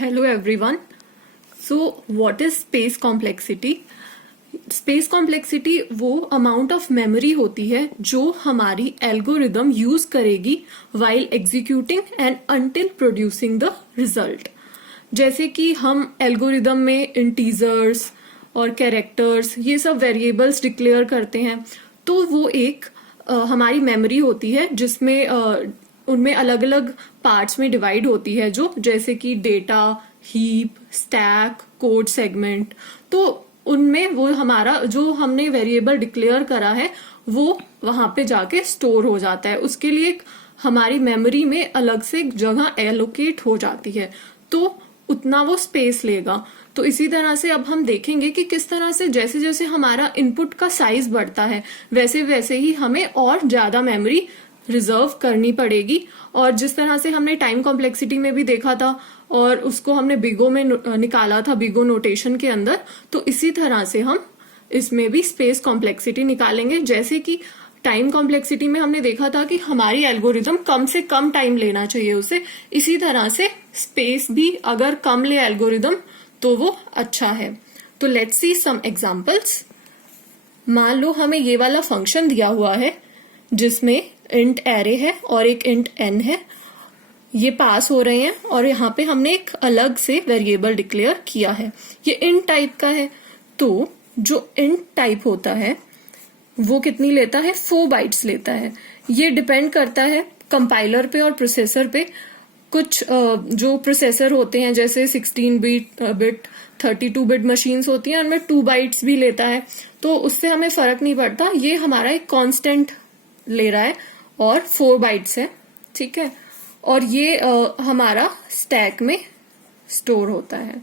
Hello everyone. So what is space complexity? Space complexity वो amount of memory होती है जो हमारी एल्गोरिदम यूज करेगी while executing and until producing the result. जैसे कि हम एल्गोरिदम में इंटीजर्स और कैरेक्टर्स ये सब वेरिएबल्स डिक्लेयर करते हैं, तो वो एक हमारी मेमोरी होती है जिसमें उनमें अलग अलग पार्ट्स में डिवाइड होती है, जो जैसे कि data, heap, stack, code segment. तो उनमें वो हमारा जो हमने वेरिएबल डिक्लेयर करा है वो वहां पे जाके स्टोर हो जाता है। उसके लिए हमारी मेमोरी में अलग से जगह एलोकेट हो जाती है, तो उतना वो स्पेस लेगा। तो इसी तरह से अब हम देखेंगे कि किस तरह से जैसे जैसे हमारा इनपुट का साइज बढ़ता है वैसे वैसे ही हमें और ज्यादा मेमोरी रिजर्व करनी पड़ेगी। और जिस तरह से हमने टाइम कॉम्प्लेक्सिटी में भी देखा था और उसको हमने बिगो में निकाला था, बिगो नोटेशन के अंदर, तो इसी तरह से हम इसमें भी स्पेस कॉम्प्लेक्सिटी निकालेंगे। जैसे कि टाइम कॉम्प्लेक्सिटी में हमने देखा था कि हमारी एल्गोरिदम कम से कम टाइम लेना चाहिए उसे, इसी तरह से स्पेस भी अगर कम ले एल्गोरिदम तो वो अच्छा है। तो लेट्स सी सम एग्जांपल्स। मान लो हमें ये वाला फंक्शन दिया हुआ है जिसमें इंट एरे है और एक इंट एन है, ये पास हो रहे हैं और यहाँ पे हमने एक अलग से वेरिएबल डिक्लेयर किया है। ये इंट टाइप का है, तो जो इंट टाइप होता है वो कितनी लेता है, 4 बाइट्स लेता है। ये डिपेंड करता है कंपाइलर पे और प्रोसेसर पे। कुछ जो प्रोसेसर होते हैं जैसे 16 बिट 32 बिट मशीन्स होती हैं, उनमें 2 बाइट्स भी लेता है, तो उससे हमें फर्क नहीं पड़ता। ये हमारा एक कांस्टेंट ले रहा है और 4 बाइट्स है, ठीक है। और ये हमारा स्टैक में स्टोर होता है।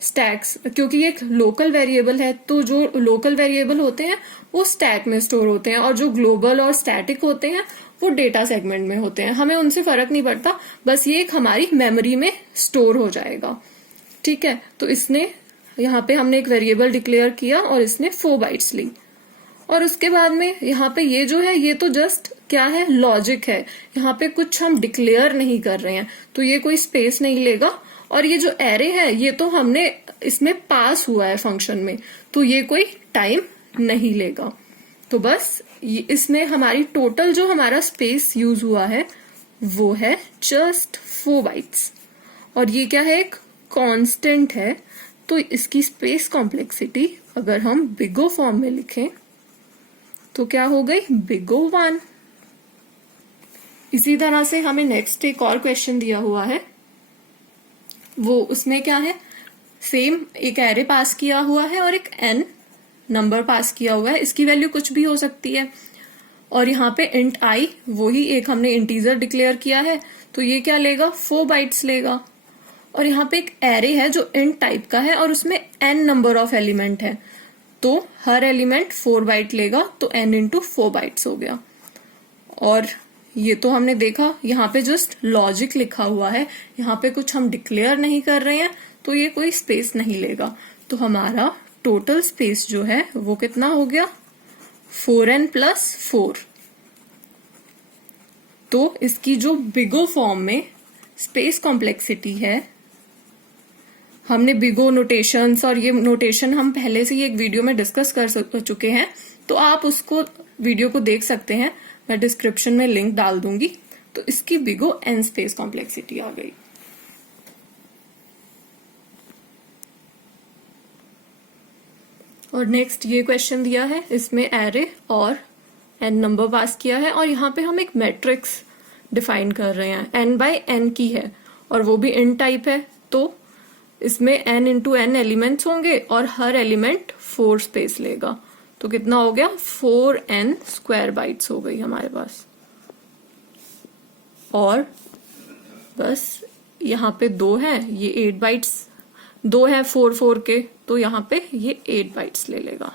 स्टैक्स क्योंकि ये एक लोकल वेरिएबल है, तो जो लोकल वेरिएबल होते हैं वो स्टैक में स्टोर होते हैं और जो ग्लोबल और स्टैटिक होते हैं वो डेटा सेगमेंट में होते हैं। हमें उनसे फर्क नहीं पड़ता, बस ये एक हमारी मेमोरी में स्टोर हो जाएगा, ठीक है। तो इसने यहाँ पे हमने एक वेरिएबल डिक्लेयर किया और इसने 4 बाइट्स ली। और उसके बाद में यहाँ पे ये जो है ये तो जस्ट क्या है, लॉजिक है। यहाँ पे कुछ हम डिक्लेयर नहीं कर रहे हैं, तो ये कोई स्पेस नहीं लेगा। और ये जो एरे है ये तो हमने इसमें पास हुआ है फंक्शन में, तो ये कोई टाइम नहीं लेगा। तो बस इसमें हमारी टोटल जो हमारा स्पेस यूज हुआ है वो है जस्ट 4 बाइट्स। और ये क्या है, एक कांस्टेंट है, तो इसकी स्पेस कॉम्प्लेक्सिटी अगर हम बिगो फॉर्म में लिखें तो क्या हो गई, बिगो 1। इसी तरह से हमें नेक्स्ट एक और क्वेश्चन दिया हुआ है, वो उसमें क्या है, सेम एक एरे पास किया हुआ है और एक n नंबर पास किया हुआ है। इसकी वैल्यू कुछ भी हो सकती है। और यहाँ पे इंट i वही एक हमने इंटीजर डिक्लेयर किया है, तो ये क्या लेगा, 4 बाइट्स लेगा। और यहाँ पे एक एरे है जो इंट टाइप का है और उसमें n नंबर ऑफ एलिमेंट है, तो हर एलिमेंट 4 बाइट लेगा, तो n इंटू 4 बाइट्स हो गया। और ये तो हमने देखा यहाँ पे जस्ट लॉजिक लिखा हुआ है, यहाँ पे कुछ हम डिक्लेयर नहीं कर रहे हैं, तो ये कोई स्पेस नहीं लेगा। तो हमारा टोटल स्पेस जो है वो कितना हो गया, 4n प्लस 4। तो इसकी जो बिगो फॉर्म में स्पेस कॉम्प्लेक्सिटी है, हमने बिगो नोटेशंस और ये नोटेशन हम पहले से ही एक वीडियो में डिस्कस कर चुके हैं, तो आप उसको वीडियो को देख सकते हैं, मैं डिस्क्रिप्शन में लिंक डाल दूंगी। तो इसकी बिगो n स्पेस कॉम्प्लेक्सिटी आ गई। और नेक्स्ट ये क्वेश्चन दिया है, इसमें एरे और n नंबर पास किया है और यहाँ पे हम एक मैट्रिक्स डिफाइन कर रहे हैं, n बाय n की है और वो भी int टाइप है, तो इसमें n इंटू n एलिमेंट्स होंगे और हर एलिमेंट 4 स्पेस लेगा। तो कितना हो गया, 4n स्क्वायर बाइट्स हो गई हमारे पास। और बस यहाँ पे 2 है, ये 8 बाइट्स, 2 है 4 के, तो यहाँ पे ये 8 बाइट्स ले लेगा।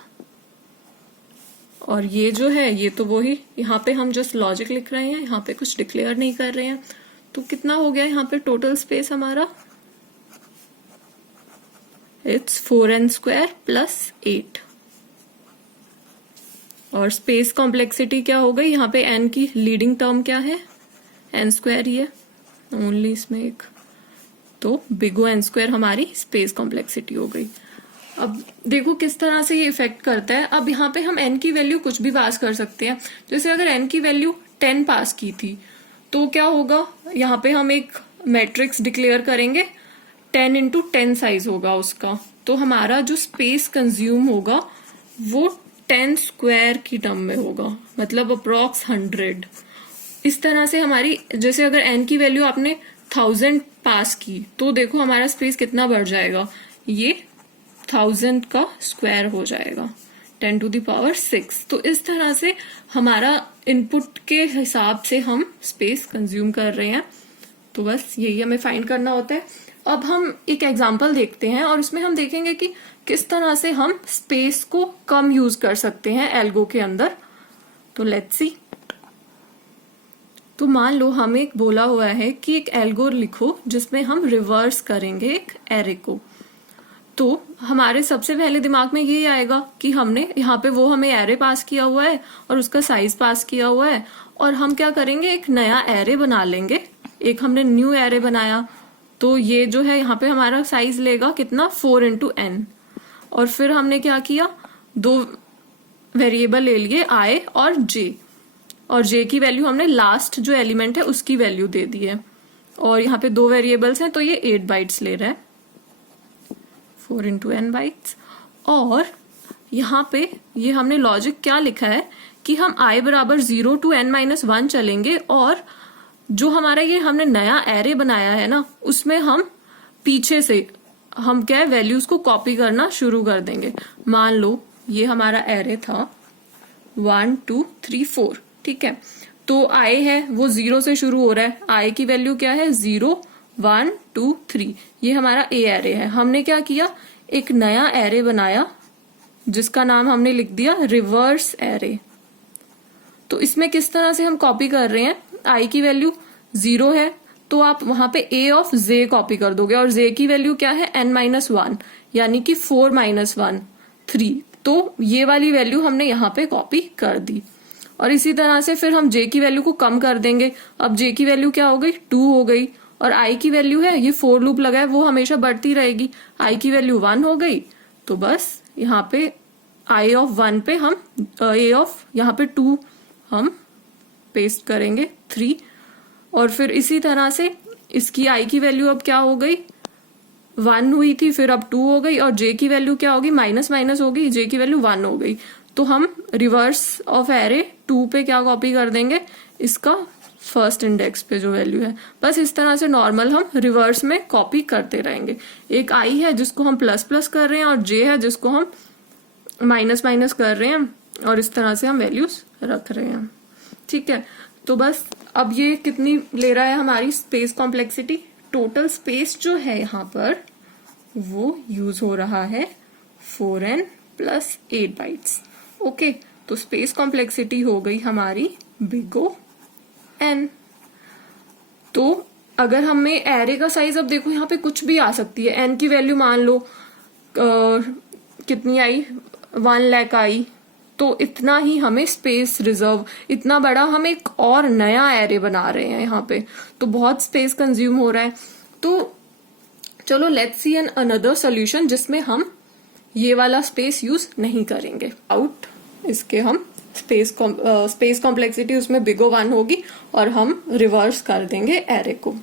और ये जो है ये तो वही, यहाँ पे हम जस्ट लॉजिक लिख रहे हैं, यहाँ पे कुछ डिक्लेयर नहीं कर रहे हैं। तो कितना हो गया यहाँ पे टोटल स्पेस हमारा, इट्स 4n स्क्वायर प्लस 8। और स्पेस कॉम्प्लेक्सिटी क्या हो गई, यहाँ पे n की लीडिंग टर्म क्या है, n स्क्वायर ही है, ओनली इसमें एक तो बिग O n स्क्वायर हमारी स्पेस कॉम्प्लेक्सिटी हो गई। अब देखो किस तरह से ये इफेक्ट करता है। अब यहाँ पे हम n की वैल्यू कुछ भी पास कर सकते हैं। जैसे अगर n की वैल्यू 10 पास की थी तो क्या होगा, यहाँ पे हम एक मैट्रिक्स डिक्लेयर करेंगे, 10 इंटू 10 साइज होगा उसका, तो हमारा जो स्पेस कंज्यूम होगा वो 10 स्क्वायर की टर्म में होगा, मतलब अप्रॉक्स 100। इस तरह से हमारी, जैसे अगर n की वैल्यू आपने 1000 पास की तो देखो हमारा स्पेस कितना बढ़ जाएगा, ये 1000 का स्क्वायर हो जाएगा, 10 टू द पावर 6। तो इस तरह से हमारा इनपुट के हिसाब से हम स्पेस कंज्यूम कर रहे हैं। तो बस यही हमें फाइंड करना होता है। अब हम एक एग्जांपल देखते हैं और इसमें हम देखेंगे कि किस तरह से हम स्पेस को कम यूज कर सकते हैं एल्गो के अंदर। तो लेट्स सी। तो मान लो हमें एक बोला हुआ है कि एक एल्गो लिखो जिसमें हम रिवर्स करेंगे एक एरे को। तो हमारे सबसे पहले दिमाग में ये आएगा कि हमने यहाँ पे वो हमें एरे पास किया हुआ है और उसका साइज पास किया हुआ है, और हम क्या करेंगे, एक नया एरे बना लेंगे। एक हमने न्यू एरे बनाया तो ये जो है यहाँ पे हमारा साइज लेगा कितना, 4 इंटू n। और फिर हमने क्या किया, दो वेरिएबल ले लिए i और j, और j की वैल्यू हमने लास्ट जो एलिमेंट है उसकी वैल्यू दे दी है। और यहाँ पे दो वेरिएबल्स हैं तो ये 8 बाइट्स ले रहा है, 4 इंटू n बाइट्स। और यहाँ पे ये हमने लॉजिक क्या लिखा है कि हम i बराबर 0 टू n-1 चलेंगे, और जो हमारा ये हमने नया एरे बनाया है ना, उसमें हम पीछे से हम क्या है, वैल्यूज को कॉपी करना शुरू कर देंगे। मान लो ये हमारा एरे था 1 2 3 4, ठीक है। तो i है वो 0 से शुरू हो रहा है, i की वैल्यू क्या है, 0 1 2 3। ये हमारा ए एरे है। हमने क्या किया, एक नया एरे बनाया जिसका नाम हमने लिख दिया रिवर्स एरे। तो इसमें किस तरह से हम कॉपी कर रहे हैं, i की वैल्यू 0 है तो आप वहां पे a ऑफ j कॉपी कर दोगे, और j की वैल्यू क्या है, n-1, यानी कि 4 - 1 3। तो ये वाली वैल्यू हमने यहाँ पे कॉपी कर दी। और इसी तरह से फिर हम j की वैल्यू को कम कर देंगे। अब j की वैल्यू क्या हो गई, 2 हो गई, और i की वैल्यू है, ये फोर लूप लगा है वो हमेशा बढ़ती रहेगी, i की वैल्यू 1 हो गई। तो बस यहाँ पे i ऑफ 1 पे हम a ऑफ यहाँ पे 2 हम पेस्ट करेंगे 3, और फिर इसी तरह से इसकी i की वैल्यू अब क्या हो गई, 1 हुई थी, फिर अब 2 हो गई, और j की वैल्यू क्या होगी, माइनस माइनस होगी, j की वैल्यू 1 हो गई। तो हम रिवर्स ऑफ एरे 2 पे क्या कॉपी कर देंगे, इसका फर्स्ट इंडेक्स पे जो वैल्यू है। बस इस तरह से नॉर्मल हम रिवर्स में कॉपी करते रहेंगे। एक i है जिसको हम प्लस प्लस कर रहे हैं, और j है जिसको हम माइनस माइनस कर रहे हैं, और इस तरह से हम वैल्यूज रख रहे हैं, ठीक है। तो बस अब ये कितनी ले रहा है हमारी स्पेस कॉम्प्लेक्सिटी, टोटल स्पेस जो है यहाँ पर वो यूज हो रहा है 4n प्लस 8 बाइट्स। ओके, तो स्पेस कॉम्प्लेक्सिटी हो गई हमारी बिग O n। तो अगर हमें एरे का साइज, अब देखो यहाँ पे कुछ भी आ सकती है, n की वैल्यू मान लो कितनी आई, 1 लाख आई, तो इतना ही हमें स्पेस रिजर्व, इतना बड़ा हम एक और नया एरे बना रहे हैं यहाँ पे, तो बहुत स्पेस कंज्यूम हो रहा है। तो चलो let's see an another solution जिसमें हम ये वाला स्पेस यूज नहीं करेंगे। आउट इसके हम स्पेस कॉम्प्लेक्सिटी उसमें बिग O 1 होगी, और हम रिवर्स कर देंगे एरे को।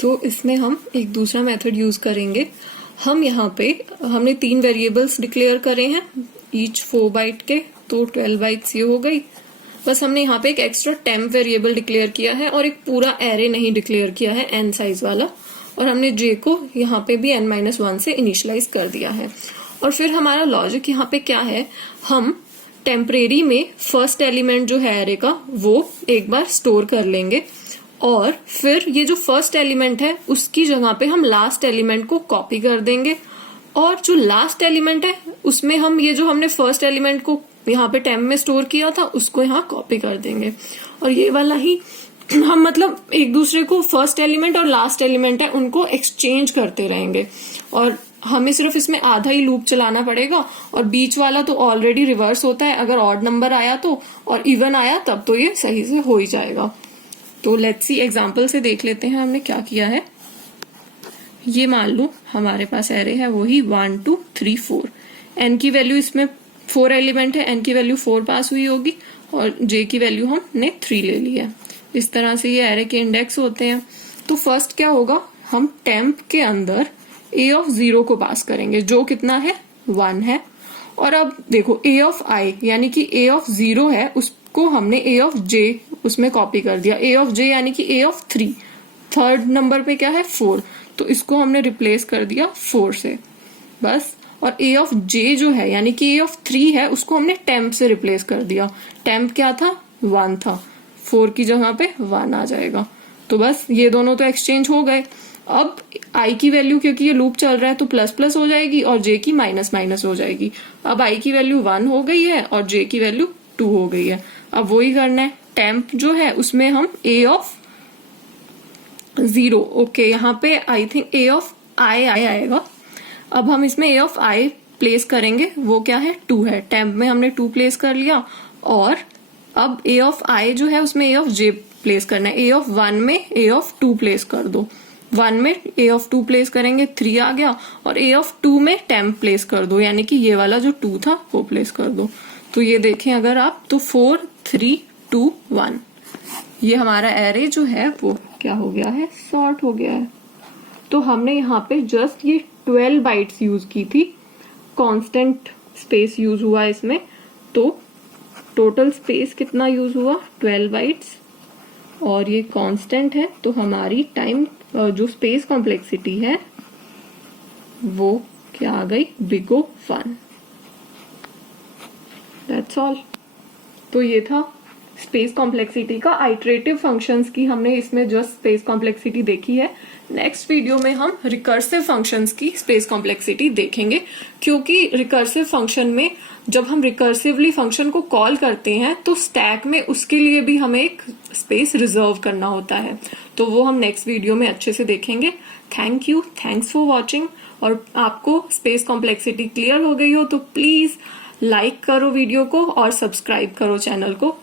तो इसमें हम एक दूसरा मेथड यूज करेंगे। हम यहाँ पे हमने 3 वेरिएबल्स डिक्लेयर करे हैं, ईच 4 बाइट के, तो 12 बाइट्स ये हो गई। बस हमने यहाँ पे एक एक्स्ट्रा टेम्प वेरिएबल डिक्लेयर किया है, और एक पूरा एरे नहीं डिक्लेयर किया है n साइज वाला, और हमने j को यहाँ पे भी n-1 से इनिशियलाइज कर दिया है। और फिर हमारा लॉजिक यहाँ पे क्या है, हम टेम्परेरी में फर्स्ट एलिमेंट जो है एरे का वो एक बार स्टोर कर लेंगे, और फिर ये जो फर्स्ट एलिमेंट है उसकी जगह पे हम लास्ट एलिमेंट को कॉपी कर देंगे, और जो लास्ट एलिमेंट है उसमें हम ये जो हमने फर्स्ट एलिमेंट को यहाँ पे टेम्प में स्टोर किया था उसको यहाँ कॉपी कर देंगे। और ये वाला ही हम मतलब एक दूसरे को फर्स्ट एलिमेंट और लास्ट एलिमेंट है उनको एक्सचेंज करते रहेंगे, और हमें सिर्फ इसमें आधा ही लूप चलाना पड़ेगा, और बीच वाला तो ऑलरेडी रिवर्स होता है, अगर ऑड नंबर आया तो और इवन आया तब तो ये सही से हो ही जाएगा। तो लेट्स सी एग्जांपल से देख लेते हैं हमने क्या किया है। ये मान लो हमारे पास एरे है वही 1 2 3 4। एन की वैल्यू, इसमें 4 एलिमेंट है, एन की वैल्यू 4 पास हुई होगी और जे की वैल्यू हमने 3 ले ली है। इस तरह से ये एरे के इंडेक्स होते हैं। तो फर्स्ट क्या होगा, हम टेम्प के अंदर ए ऑफ 0 को पास करेंगे जो कितना है 1 है। और अब देखो ए ऑफ आई यानी कि ए ऑफ 0 है उसको हमने ए ऑफ जे उसमें कॉपी कर दिया। ए ऑफ जे यानी कि ए ऑफ 3, थर्ड नंबर पे क्या है 4, तो इसको हमने रिप्लेस कर दिया 4 से बस। और ए ऑफ जे जो है यानी कि ए ऑफ 3 है उसको हमने टेम्प से रिप्लेस कर दिया। टेम्प क्या था 1 था, 4 की जगह पे 1 आ जाएगा। तो बस ये दोनों तो एक्सचेंज हो गए। अब आई की वैल्यू क्योंकि ये लूप चल रहा है तो प्लस प्लस हो जाएगी और जे की माइनस माइनस हो जाएगी। अब आई की वैल्यू 1 हो गई है और जे की वैल्यू 2 हो गई है। अब वही करना है, टेम्प जो है उसमें हम ए ऑफ 0, ओके यहाँ पे आई थिंक ए ऑफ आई आएगा। अब हम इसमें ए ऑफ आई प्लेस करेंगे, वो क्या है 2 है। टेम्प में हमने 2 प्लेस कर लिया और अब ए ऑफ आई जो है उसमें ए ऑफ जे प्लेस करना है। ए ऑफ 1 में ए ऑफ 2 प्लेस कर दो, 1 में ए ऑफ 2 प्लेस करेंगे 3 आ गया और ए ऑफ 2 में टेम्प प्लेस कर दो यानी कि ये वाला जो 2 था वो प्लेस कर दो। तो ये देखें अगर आप तो 4 3 2 1 ये हमारा एरे जो है वो क्या हो गया है, सॉर्ट हो गया है। तो हमने यहाँ पे जस्ट ये 12 बाइट्स यूज की थी, कांस्टेंट स्पेस यूज हुआ इसमें। तो टोटल स्पेस कितना यूज हुआ 12 बाइट्स और ये कांस्टेंट है तो हमारी टाइम जो स्पेस कॉम्प्लेक्सिटी है वो क्या आ गई, बिग O 1। That's all. तो ये था स्पेस कॉम्प्लेक्सिटी का आइटरेटिव फंक्शंस की, हमने इसमें जस्ट स्पेस कॉम्प्लेक्सिटी देखी है। नेक्स्ट वीडियो में हम रिकर्सिव फंक्शंस की स्पेस कॉम्प्लेक्सिटी देखेंगे, क्योंकि रिकर्सिव फंक्शन में जब हम रिकर्सिवली फंक्शन को कॉल करते हैं तो स्टैक में उसके लिए भी हमें एक स्पेस रिजर्व करना होता है। तो वो हम नेक्स्ट वीडियो में अच्छे से देखेंगे। Thank you, thanks for watching. और आपको स्पेस कॉम्प्लेक्सिटी क्लियर हो गई हो तो प्लीज लाइक करो वीडियो को और सब्सक्राइब करो चैनल को।